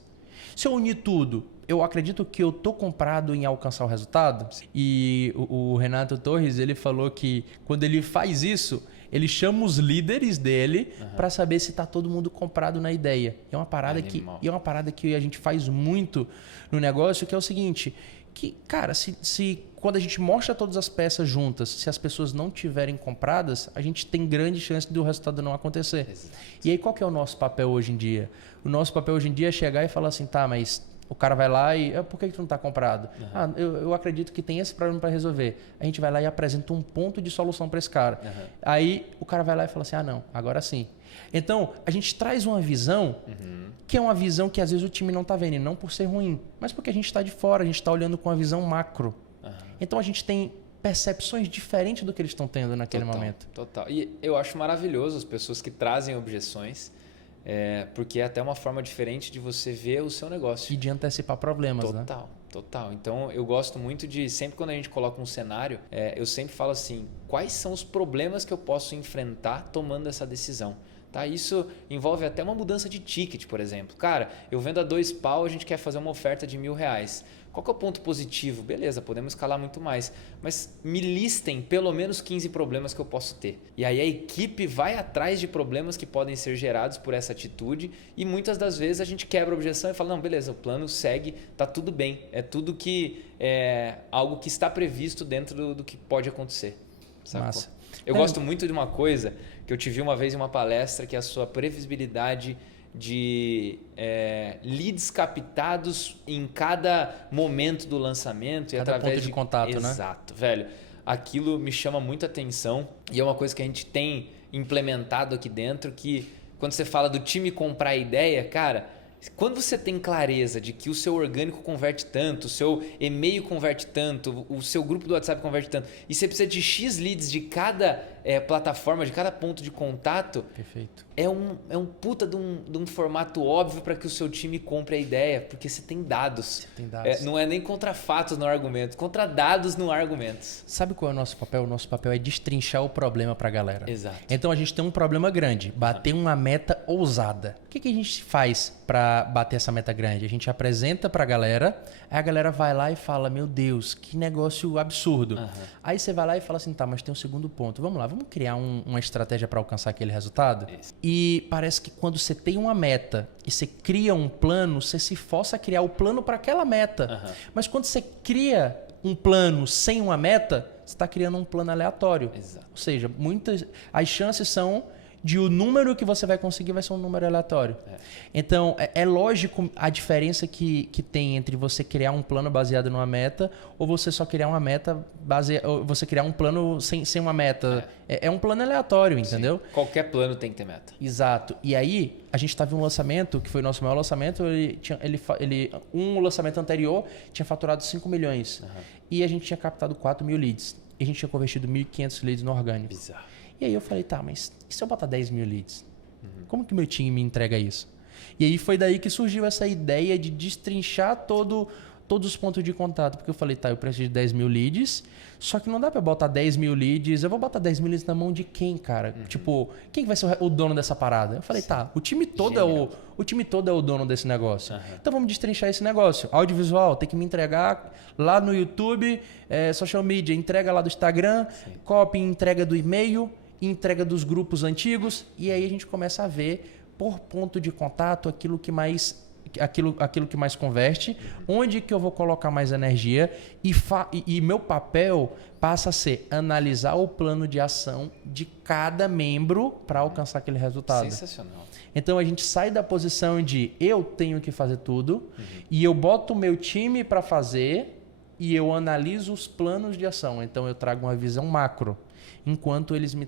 Se eu unir tudo, eu acredito que eu tô comprado em alcançar o resultado. E o Renato Torres, ele falou que quando ele faz isso, ele chama os líderes dele para saber se tá todo mundo comprado na ideia. E é uma parada que a gente faz muito no negócio, que é o seguinte, que, cara, se quando a gente mostra todas as peças juntas, se as pessoas não tiverem compradas, a gente tem grande chance do resultado não acontecer. Exato. E aí, qual que é o nosso papel hoje em dia? O nosso papel hoje em dia é chegar e falar assim, tá, mas o cara vai lá e... por que tu não está comprado? Eu acredito que tem esse problema para resolver. A gente vai lá e apresenta um ponto de solução para esse cara. Aí o cara vai lá e fala assim, não, agora sim. Então, a gente traz uma visão que é uma visão que às vezes o time não está vendo, e não por ser ruim, mas porque a gente está de fora, a gente está olhando com uma visão macro. Então, a gente tem percepções diferentes do que eles estão tendo naquele momento. Total. E eu acho maravilhoso as pessoas que trazem objeções, porque é até uma forma diferente de você ver o seu negócio. E de antecipar problemas, né? Total. Então, eu gosto muito de, sempre quando a gente coloca um cenário, eu sempre falo assim, quais são os problemas que eu posso enfrentar tomando essa decisão? Tá? Isso envolve até uma mudança de ticket, por exemplo. Cara, eu vendo a 2 pau, a gente quer fazer uma oferta de R$1.000. Qual que é o ponto positivo? Beleza, podemos escalar muito mais. Mas me listem pelo menos 15 problemas que eu posso ter. E aí a equipe vai atrás de problemas que podem ser gerados por essa atitude e muitas das vezes a gente quebra a objeção e fala, não, beleza, o plano segue, tá tudo bem. É tudo que é algo que está previsto dentro do que pode acontecer. Sacou? Massa. Eu gosto muito de uma coisa que eu te vi uma vez em uma palestra, que é a sua previsibilidade de leads captados em cada momento do lançamento. Cada e através ponto de contato, né? Exato, velho. aquilo me chama muita atenção e é uma coisa que a gente tem implementado aqui dentro, que quando você fala do time comprar a ideia, cara, quando você tem clareza de que o seu orgânico converte tanto, o seu e-mail converte tanto, o seu grupo do WhatsApp converte tanto, e você precisa de X leads de cada plataforma, de cada ponto de contato, Perfeito. é um puta de um formato óbvio para que o seu time compre a ideia, porque você tem dados. Você tem dados. Não é nem contra fatos no argumento, contra dados no argumentos. Sabe qual é o nosso papel? O nosso papel é destrinchar o problema para a galera. Exato. Então a gente tem um problema grande, bater uma meta ousada. O que a gente faz para bater essa meta grande? A gente apresenta para a galera, aí a galera vai lá e fala, meu Deus, que negócio absurdo. Aí você vai lá e fala assim, tá, mas tem um segundo ponto. Vamos lá, vamos criar uma estratégia para alcançar aquele resultado? Isso. E parece que quando você tem uma meta e você cria um plano, você se força a criar o plano para aquela meta. Mas quando você cria um plano sem uma meta, você está criando um plano aleatório. Exato. Ou seja, as chances são de o número que você vai conseguir vai ser um número aleatório. Então, é lógico a diferença que tem entre você criar um plano baseado numa meta ou você só criar uma meta ou você criar um plano sem uma meta. É um plano aleatório, entendeu? Sim. Qualquer plano tem que ter meta. Exato. E aí, a gente teve um lançamento, que foi o nosso maior lançamento, um lançamento anterior tinha faturado 5 milhões. E a gente tinha captado 4 mil leads. E a gente tinha convertido 1.500 leads no orgânico. Bizarro. E aí eu falei, tá, mas e se eu botar 10 mil leads? Como que meu time me entrega isso? E aí foi daí que surgiu essa ideia de destrinchar todos os pontos de contato. Porque eu falei, tá, eu preciso de 10 mil leads, só que não dá pra botar 10 mil leads. Eu vou botar 10 mil leads na mão de quem, cara? Tipo, quem vai ser o dono dessa parada? Eu falei, tá, o time todo é o dono desse negócio. Então vamos destrinchar esse negócio. Audiovisual, tem que me entregar lá no YouTube, social media, entrega lá do Instagram, copy, entrega do e-mail, entrega dos grupos antigos, e aí a gente começa a ver por ponto de contato aquilo que mais converte, onde que eu vou colocar mais energia e meu papel passa a ser analisar o plano de ação de cada membro para alcançar aquele resultado. Sensacional. Então a gente sai da posição de eu tenho que fazer tudo e eu boto o meu time para fazer e eu analiso os planos de ação. Então eu trago uma visão macro, enquanto eles me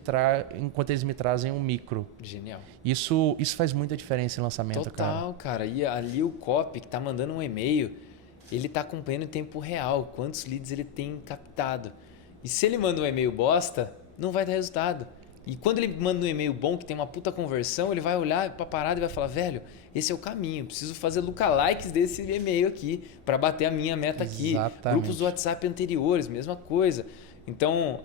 trazem um micro. Genial. Isso faz muita diferença em lançamento, Total, cara. E ali o copy que tá mandando um e-mail, ele tá acompanhando em tempo real quantos leads ele tem captado. E se ele manda um e-mail bosta, não vai dar resultado. E quando ele manda um e-mail bom, que tem uma puta conversão, ele vai olhar pra parada e vai falar, velho, esse é o caminho, preciso fazer lookalikes desse e-mail aqui para bater a minha meta aqui. Exatamente. Grupos do WhatsApp anteriores, mesma coisa. Então,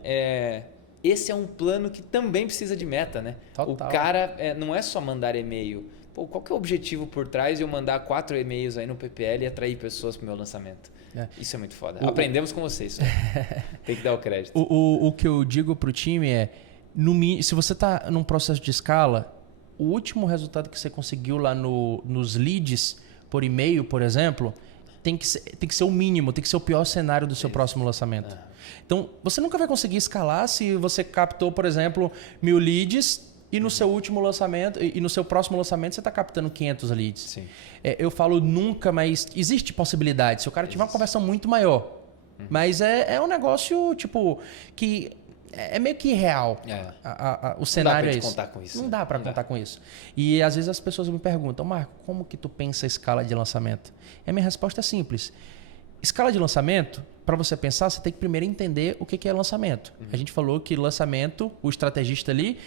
esse é um plano que também precisa de meta, né? Total. O cara não é só mandar e-mail. Pô, qual que é o objetivo por trás de eu mandar 4 e-mails aí no PPL e atrair pessoas para o meu lançamento? Isso é muito foda. Aprendemos com vocês. Tem que dar o crédito. O que eu digo pro time é, se você está num processo de escala, o último resultado que você conseguiu lá nos leads por e-mail, por exemplo, tem que ser o mínimo, tem que ser o pior cenário do seu próximo lançamento. Então, você nunca vai conseguir escalar se você captou, por exemplo, 1000 leads e no seu último lançamento e no seu próximo lançamento você está captando 500 leads. Sim. Eu falo nunca, mas existe possibilidade. Se o cara tiver uma conversão muito maior. Mas é um negócio, tipo, que é meio que irreal. O cenário é isso. Não dá pra contar com isso. Não dá para contar com isso. E às vezes as pessoas me perguntam, Marco, como que tu pensa a escala de lançamento? E a minha resposta é simples. Escala de lançamento, para você pensar, você tem que primeiro entender o que é lançamento. A gente falou que lançamento, o estrategista ali,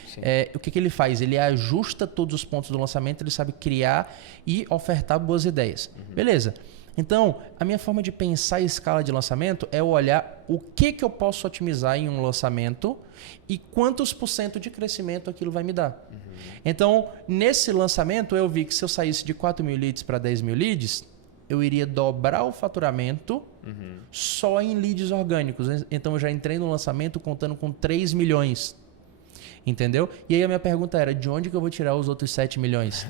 o que ele faz? Ele ajusta todos os pontos do lançamento, ele sabe criar e ofertar boas ideias. Beleza. Então, a minha forma de pensar a escala de lançamento é olhar o que eu posso otimizar em um lançamento e quantos % de crescimento aquilo vai me dar. Então, nesse lançamento, eu vi que se eu saísse de 4 mil leads para 10 mil leads, eu iria dobrar o faturamento só em leads orgânicos. Então, eu já entrei no lançamento contando com 3 milhões. Entendeu? E aí a minha pergunta era, de onde que eu vou tirar os outros 7 milhões?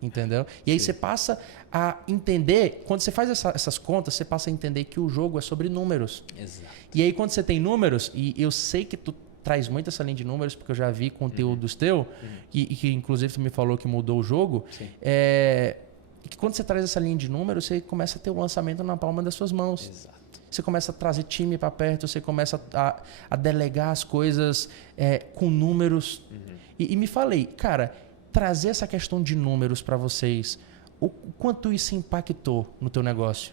Entendeu? E aí você passa a entender, quando você faz essas contas, você passa a entender que o jogo é sobre números. Exato. E aí quando você tem números, e eu sei que tu traz muito essa linha de números, porque eu já vi conteúdos teu, e que inclusive tu me falou que mudou o jogo, E que quando você traz essa linha de números, você começa a ter o lançamento na palma das suas mãos. Exato. Você começa a trazer time para perto, você começa a delegar as coisas com números. E me falei, cara, trazer essa questão de números para vocês, o quanto isso impactou no teu negócio?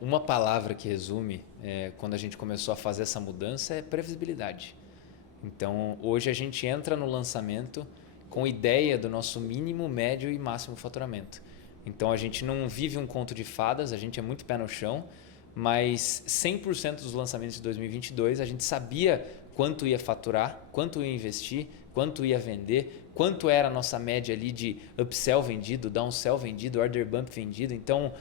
Uma palavra que resume quando a gente começou a fazer essa mudança é previsibilidade. Então, hoje a gente entra no lançamento com ideia do nosso mínimo, médio e máximo faturamento. Então, a gente não vive um conto de fadas, a gente é muito pé no chão, mas 100% dos lançamentos de 2022 a gente sabia quanto ia faturar, quanto ia investir, quanto ia vender, quanto era a nossa média ali de upsell vendido, downsell vendido, order bump vendido. Então,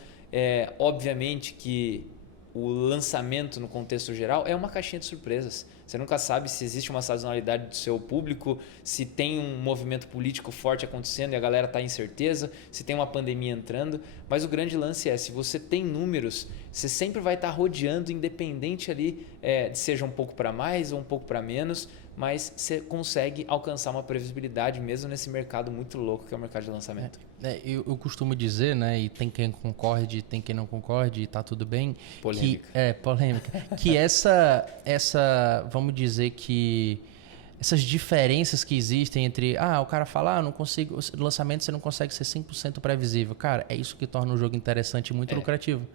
obviamente que o lançamento no contexto geral é uma caixinha de surpresas. Você nunca sabe se existe uma sazonalidade do seu público, se tem um movimento político forte acontecendo e a galera está incerteza, se tem uma pandemia entrando. Mas o grande lance se você tem números, você sempre vai estar rodeando, independente ali de seja um pouco para mais ou um pouco para menos, mas você consegue alcançar uma previsibilidade mesmo nesse mercado muito louco que é o mercado de lançamento. Eu costumo dizer, né, e tem quem concorde, tem quem não concorde, e tá tudo bem. Polêmica. Polêmica. Que vamos dizer que essas diferenças que existem entre, o cara fala, não consigo, o lançamento você não consegue ser 100% previsível. Cara, é isso que torna o jogo interessante e muito lucrativo.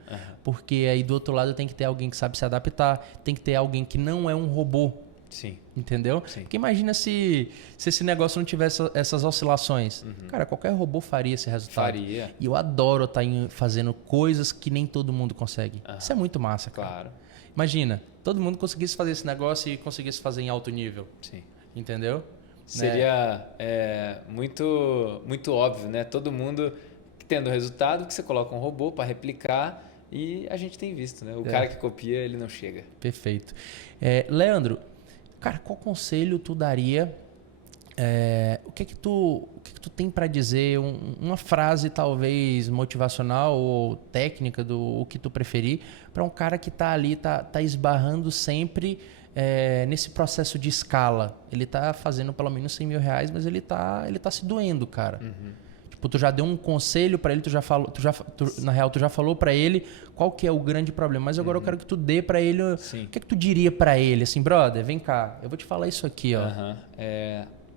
Porque aí do outro lado tem que ter alguém que sabe se adaptar, tem que ter alguém que não é um robô. Sim. Entendeu? Sim. Porque imagina se esse negócio não tivesse essas oscilações. Cara, qualquer robô faria esse resultado. Faria. E eu adoro estar fazendo coisas que nem todo mundo consegue. Isso é muito massa, cara. Claro. Imagina, todo mundo conseguisse fazer esse negócio e conseguisse fazer em alto nível. Sim. Entendeu? Seria muito, muito óbvio, né? Todo mundo tendo resultado que você coloca um robô para replicar e a gente tem visto, né? O cara que copia, ele não chega. Perfeito. Leandro, cara, qual conselho tu daria? O que tu tem para dizer? Uma frase talvez motivacional ou técnica, o que tu preferir, para um cara que tá ali, tá esbarrando sempre nesse processo de escala. Ele tá fazendo pelo menos 100 mil reais, mas ele tá se doendo, cara. Tipo, tu já deu um conselho para ele, na real, tu já falou para ele qual que é o grande problema. Mas agora eu quero que tu dê para ele... Sim. O que tu diria para ele? Assim, brother, vem cá, eu vou te falar isso aqui, ó.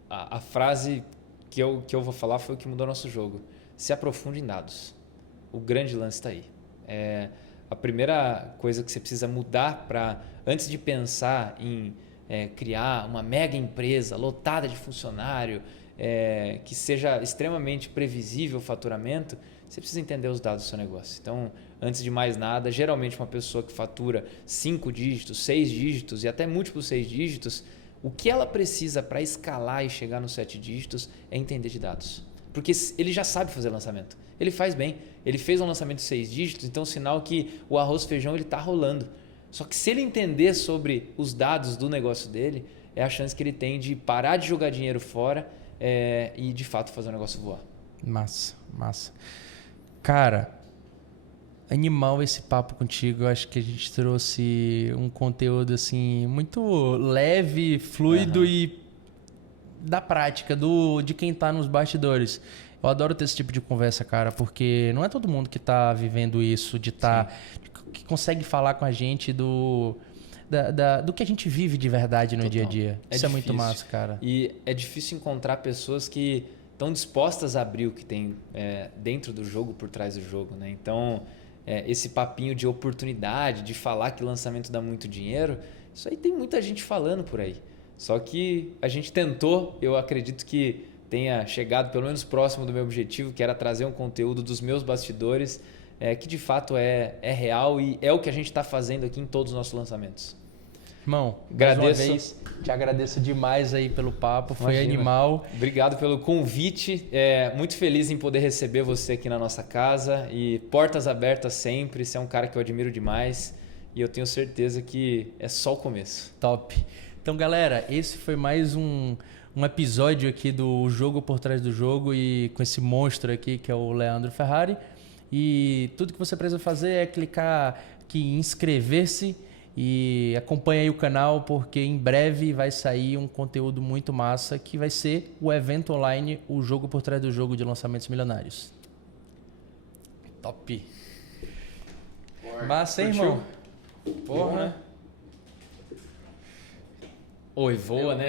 A frase que eu vou falar foi o que mudou nosso jogo. Se aprofunde em dados. O grande lance está aí. A primeira coisa que você precisa mudar antes de pensar em criar uma mega empresa lotada de funcionário, que seja extremamente previsível o faturamento, você precisa entender os dados do seu negócio. Então, antes de mais nada, geralmente uma pessoa que fatura 5 dígitos, 6 dígitos e até múltiplos 6 dígitos, o que ela precisa para escalar e chegar nos 7 dígitos é entender de dados. Porque ele já sabe fazer lançamento. Ele faz bem. Ele fez um lançamento de 6 dígitos, então é um sinal que o arroz feijão está rolando. Só que se ele entender sobre os dados do negócio dele, é a chance que ele tem de parar de jogar dinheiro fora e de fato fazer o negócio voar. Massa, massa. Cara, animal esse papo contigo. Eu acho que a gente trouxe um conteúdo assim muito leve, fluido e da prática, de quem tá nos bastidores. Eu adoro ter esse tipo de conversa, cara, porque não é todo mundo que tá vivendo isso, que consegue falar com a gente do que a gente vive de verdade no dia a dia. Isso é muito massa, cara. E é difícil encontrar pessoas que estão dispostas a abrir o que tem dentro do jogo, por trás do jogo, né? Então, esse papinho de oportunidade, de falar que lançamento dá muito dinheiro, isso aí tem muita gente falando por aí. Só que a gente tentou, eu acredito que tenha chegado pelo menos próximo do meu objetivo, que era trazer um conteúdo dos meus bastidores, que de fato é real e é o que a gente está fazendo aqui em todos os nossos lançamentos. Irmão, mais uma vez, te agradeço demais aí pelo papo, foi animal. Obrigado pelo convite, muito feliz em poder receber você aqui na nossa casa e portas abertas sempre, você é um cara que eu admiro demais e eu tenho certeza que é só o começo. Top. Então, galera, esse foi mais um episódio aqui do Jogo por Trás do Jogo e com esse monstro aqui que é o Leandro Ferrari. E tudo que você precisa fazer é clicar aqui em inscrever-se e acompanha aí o canal, porque em breve vai sair um conteúdo muito massa que vai ser o evento online, o Jogo por Trás do Jogo de Lançamentos Milionários. Top. Massa, hein, irmão? Porra. Oi, voa, né?